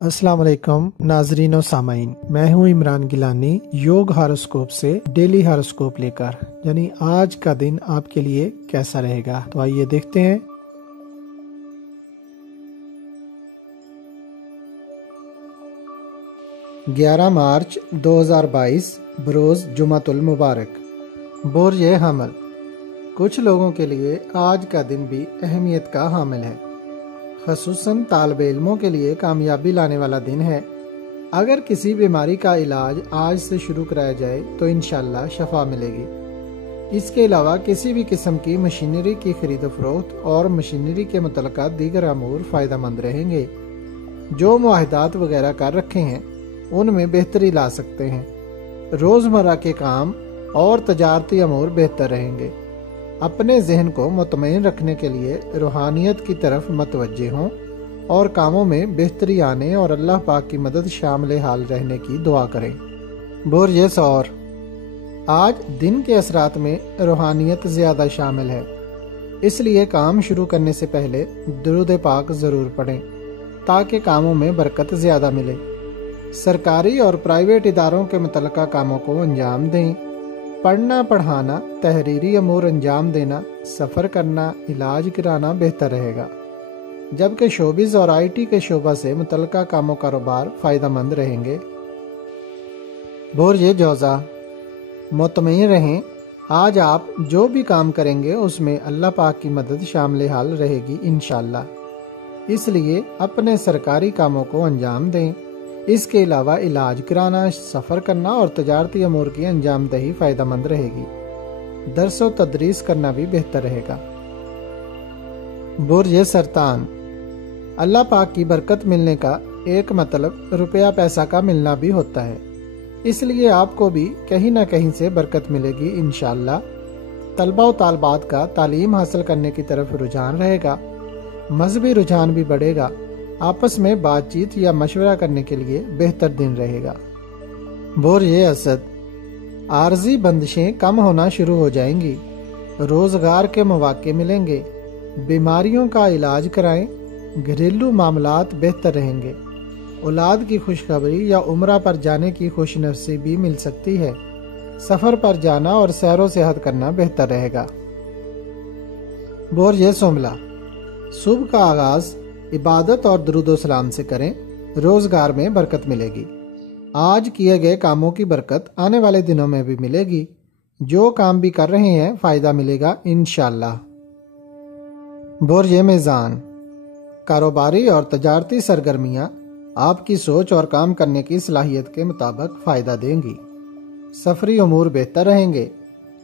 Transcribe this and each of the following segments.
अस्सलाम वालेकुम नाजरीन और सामाइन, मैं हूं इमरान गिलानी योग हॉरोस्कोप से डेली हॉरोस्कोप लेकर, यानी आज का दिन आपके लिए कैसा रहेगा। तो आइए देखते हैं। ग्यारह मार्च 2022 बरोज जुमातुल मुबारक। बुर्ज हमल। कुछ लोगों के लिए आज का दिन भी अहमियत का हामिल है, ख़ुसूसन तालिबे इल्मों के लिए कामयाबी लाने वाला दिन है। अगर किसी बीमारी का इलाज आज से शुरू कराया जाए तो इंशाअल्लाह शफा मिलेगी। इसके अलावा किसी भी किस्म की मशीनरी की खरीद फरोख्त और मशीनरी के मुतल्लिक़ दीगर अमूर फ़ायदेमंद रहेंगे। जो मुआहदात वगैरह कर रखे हैं उनमें बेहतरी ला सकते हैं। रोज़मर्रा के काम और तजारती अमूर बेहतर रहेंगे। अपने जहन को मुतमईन रखने के लिए रूहानियत की तरफ मतवज्जे हों और कामों में बेहतरी आने और अल्लाह पाक की मदद शामिल हाल रहने की दुआ करें। बुर्ज सौर। आज दिन के असरात में रूहानियत ज़्यादा शामिल है, इसलिए काम शुरू करने से पहले दुरूद पाक ज़रूर पढ़ें ताकि कामों में बरकत ज़्यादा मिले। सरकारी और प्राइवेट इदारों के मुतल्लिक़ा कामों को अंजाम दें। पढ़ना पढ़ाना, तहरीरी अमूर अंजाम देना, सफ़र करना, इलाज कराना बेहतर रहेगा। जबकि शोबिज़ और IT के शोबा से मुतल्लिक़ा कामों कारोबार फ़ायदेमंद रहेंगे। बुर्ज जौज़ा। मुतमईन रहें, आज आप जो भी काम करेंगे उसमें अल्लाह पाक की मदद शामिल हाल रहेगी इंशाअल्लाह। इसलिए अपने सरकारी कामों को अंजाम दें। इसके अलावा इलाज कराना, सफ़र करना और तजारती अमूर की अंजामदही फ़ायदेमंद रहेगी। दर्स व तदरीस करना भी बेहतर रहेगा। बुर्ज सरतान। अल्लाह पाक की बरकत मिलने का एक मतलब रुपया पैसा का मिलना भी होता है, इसलिए आपको भी कहीं ना कहीं से बरकत मिलेगी इंशाअल्लाह। तलबा व तालबात का तालीम हासिल करने की तरफ रुझान रहेगा। मजहबी रुझान भी बढ़ेगा। आपस में बातचीत या मशवरा करने के लिए बेहतर दिन रहेगा। बुर्ज असद। आर्जी बंदिशें कम होना शुरू हो जाएंगी। रोजगार के मौके मिलेंगे। बीमारियों का इलाज कराएं। घरेलू मामलात बेहतर रहेंगे। औलाद की खुशखबरी या उम्रा पर जाने की खुशनसीबी मिल सकती है। सफर पर जाना और सैर व सेहत करना बेहतर रहेगा। बुर्ज सुमला। सुबह का आगाज इबादत और दुरूद सलाम से करें, रोजगार में बरकत मिलेगी। आज किए गए कामों की बरकत आने वाले दिनों में भी मिलेगी। जो काम भी कर रहे हैं फायदा मिलेगा इंशाअल्लाह। बुर्ज मीज़ान। कारोबारी और तजारती सरगर्मियां आपकी सोच और काम करने की सलाहियत के मुताबिक फायदा देंगी। सफरी उमूर बेहतर रहेंगे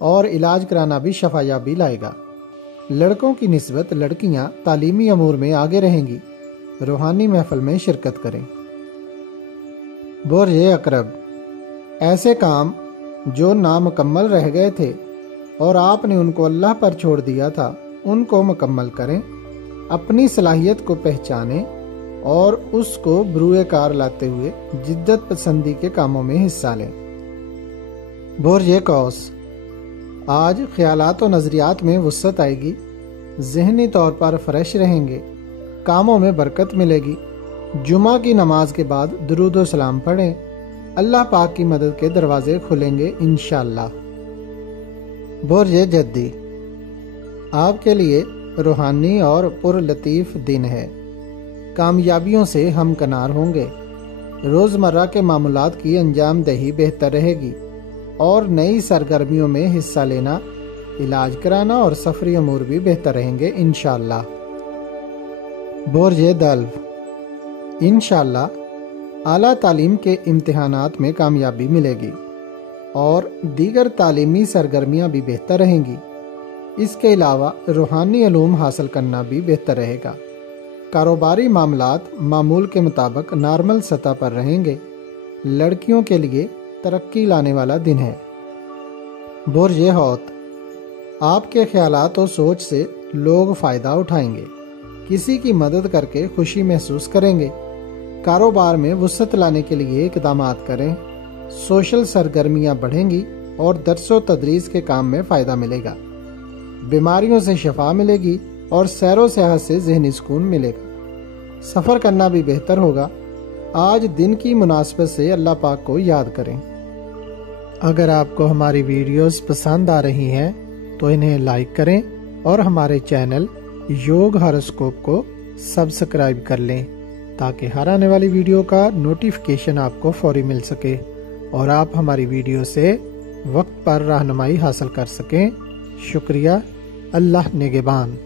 और इलाज कराना भी शफायाबी लाएगा। लड़कों की निस्बत लड़कियां तालीमी अमूर में आगे रहेंगी। रूहानी महफिल में शिरकत करें। बुर्ज अकरब। ऐसे काम जो नामुकम्मल रह गए थे और आपने उनको अल्लाह पर छोड़ दिया था, उनको मुकम्मल करें। अपनी सलाहियत को पहचानें और उसको बरूए कार लाते हुए जिद्दत पसंदी के कामों में हिस्सा लें। बुर्ज कौस। आज ख्यालात और नज़रियात में वुसअत आएगी। ज़हनी तौर पर फ्रेश रहेंगे। कामों में बरकत मिलेगी। जुमा की नमाज के बाद दुरूद व सलाम पढ़ें। अल्लाह पाक की मदद के दरवाजे खुलेंगे इंशाअल्लाह। बुर्ज जद्दी। आपके लिए रूहानी और पुरलतीफ़ दिन है। कामयाबियों से हमकनार होंगे। रोज़मर्रा के मामूलात की अंजामदही बेहतर रहेगी और नई सरगर्मियों में हिस्सा लेना, इलाज कराना और सफरी अमूर भी बेहतर रहेंगे इंशाअल्लाह। बुर्ज दल्व। इंशाअल्लाह आला तालीम के इम्तिहानात में कामयाबी मिलेगी और दीगर तालीमी सरगर्मियां भी बेहतर रहेंगी। इसके अलावा रूहानी इल्म हासिल करना भी बेहतर रहेगा। कारोबारी मामलात मामूल के मुताबिक नॉर्मल सतह पर रहेंगे। लड़कियों के लिए तरक्की लाने वाला दिन है। बुर्ज हौत। आपके ख्यालात और सोच से लोग फ़ायदा उठाएंगे। किसी की मदद करके खुशी महसूस करेंगे। कारोबार में वुसअत लाने के लिए इक़दामात करें। सोशल सरगर्मियां बढ़ेंगी और दर्स व तदरीस के काम में फ़ायदा मिलेगा। बीमारियों से शफा मिलेगी और सैर व सेहत से ज़हनी सुकून मिलेगा। सफ़र करना भी बेहतर होगा। آج دن کی مناسبت سے اللہ پاک کو یاد کریں۔ اگر آپ کو ہماری ویڈیوز پسند آ رہی ہیں تو انہیں لائک کریں اور ہمارے چینل یوگ ہاروسکوپ کو سبسکرائب کر لیں تاکہ ہر آنے والی ویڈیو کا نوٹیفیکیشن آپ کو فوری مل سکے اور آپ ہماری ویڈیو سے وقت پر رہنمائی حاصل کر سکیں۔ شکریہ۔ اللہ نگہبان۔